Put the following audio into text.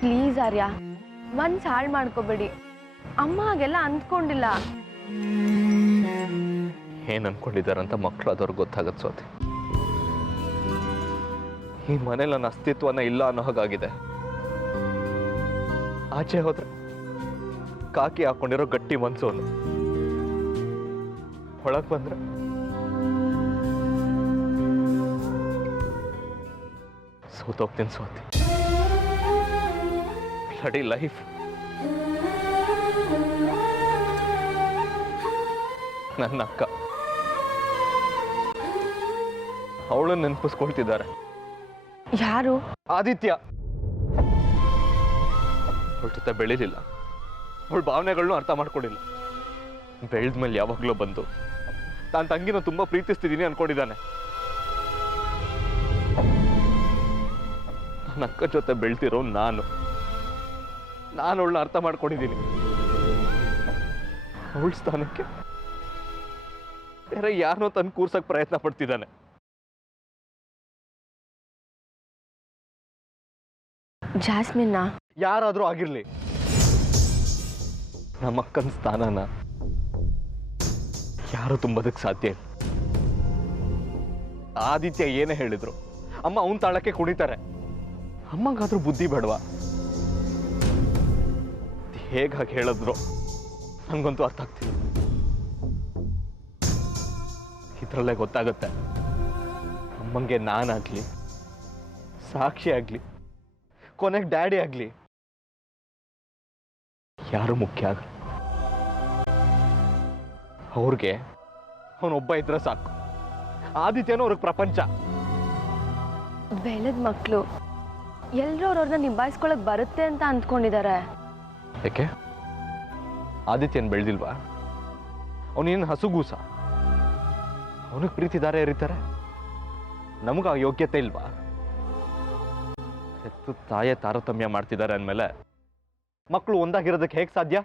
Please ಆರ್ಯ, ಮನ್ಸು ಹಾಳು ಮಾಡ್ಕೋಬೇಡಿ. ಅಮ್ಮ ಹಾಗೆಲ್ಲ ಅಂದ್ಕೊಂಡಿಲ್ಲ. ಏನು ಅನ್ಕೊಂಡಿದ್ದಾರಂತ ಮಕ್ಕಳು ಅದವ್ರಿಗೆ ಗೊತ್ತಾಗತ್ತೆ ಸ್ವಾತಿ. ಈ ಮನೇಲಿ ನನ್ನ ಅಸ್ತಿತ್ವನ ಇಲ್ಲ ಅನ್ನೋ ಹಾಗಾಗಿದೆ. ಆಚೆ ಹೋದ್ರೆ ಕಾಕಿ ಹಾಕೊಂಡಿರೋ ಗಟ್ಟಿ ಮನ್ಸು ಅವನು, ಒಳಗೆ ಬಂದ್ರೆ ಸೋತೋಗ್ತೀನಿ ಸ್ವಾತಿ. Bloody life. ನನ್ನ ಅಕ್ಕ ಅವಳನ್ನು ನೆನಪಿಸ್ಕೊಳ್ತಿದ್ದಾರೆ. ಯಾರು? ಆದಿತ್ಯ. ಅವಳ ಜೊತೆ ಬೆಳಿಲಿಲ್ಲ, ಅವಳ ಭಾವನೆಗಳನ್ನೂ ಅರ್ಥ ಮಾಡ್ಕೊಂಡಿಲ್ಲ. ಬೆಳೆದ್ಮೇಲೆ ಯಾವಾಗ್ಲೂ ಬಂದು ತಾನು ತಂಗಿನ ತುಂಬಾ ಪ್ರೀತಿಸ್ತಿದ್ದೀನಿ ಅನ್ಕೊಂಡಿದ್ದಾನೆ. ನನ್ನ ಅಕ್ಕ ಜೊತೆ ಬೆಳ್ತಿರೋ ನಾನು ಅವಳನ್ನ ಅರ್ಥ ಮಾಡ್ಕೊಂಡಿದ್ದೀನಿ. ಅವಳ ಸ್ಥಾನಕ್ಕೆ ಬೇರೆ ಯಾರನ್ನೋ ತಂದು ಕೂರ್ಸಕ್ ಪ್ರಯತ್ನ ಪಡ್ತಿದ್ದಾನೆ. ಜಾಸ್ಮಿನ್ನ ಯಾರಾದ್ರೂ ಆಗಿರ್ಲಿ, ನಮ್ಮ ಅಕ್ಕನ ಸ್ಥಾನನ ಯಾರು ತುಂಬೋದಕ್ಕೆ ಸಾಧ್ಯ ಇಲ್ಲ. ಆದಿತ್ಯ ಏನೇ ಹೇಳಿದ್ರು ಅಮ್ಮ ಅವನ್ ತಾಳಕ್ಕೆ ಕುಣಿತಾರೆ. ಅಮ್ಮಂಗಾದ್ರೂ ಬುದ್ಧಿ ಬೇಡವಾ? ಹೇಗಾಗಿ ಹೇಳಿದ್ರು ನಂಗಂತೂ ಅರ್ಥ ಆಗ್ತಿಲ್ಲ. ಇದ್ರಲ್ಲೇ ಗೊತ್ತಾಗುತ್ತೆ ಅಮ್ಮಂಗೆ ನಾನಾಗ್ಲಿ, ಸಾಕ್ಷಿ ಆಗ್ಲಿ, ಕೊನೆಗೆ ಡ್ಯಾಡಿ ಆಗ್ಲಿ ಯಾರು ಮುಖ್ಯ ಆಗಲ್ಲ. ಅವ್ರಿಗೆ ಅವನೊಬ್ಬ ಇದ್ರೆ ಸಾಕು. ಆದಿತ್ಯನೂ ಅವ್ರಿಗೆ ಪ್ರಪಂಚ. ಬೆಳೆದ ಮಕ್ಕಳು ಎಲ್ಲರೂ ಅವ್ರವ್ರನ್ನ ನಿಭಾಯಿಸ್ಕೊಳಕ್ ಬರುತ್ತೆ ಅಂತ ಅಂದ್ಕೊಂಡಿದ್ದಾರೆ. ಯಾಕೆ ಆದಿತ್ಯನ್ ಬೆಳೆದಿಲ್ವಾ? ಅವನೇನು ಹಸುಗೂಸ? ಅವನಿಗೆ ಪ್ರೀತಿದಾರೆ ಇರೀತಾರೆ, ನಮಗ ಆ ಯೋಗ್ಯತೆ ಇಲ್ವಾ? ಹೆತ್ತು ತಾಯೇ ತಾರತಮ್ಯ ಮಾಡ್ತಿದ್ದಾರೆ ಅಂದಮೇಲೆ ಮಕ್ಕಳು ಒಂದಾಗಿರೋದಕ್ಕೆ ಹೇಗೆ ಸಾಧ್ಯ?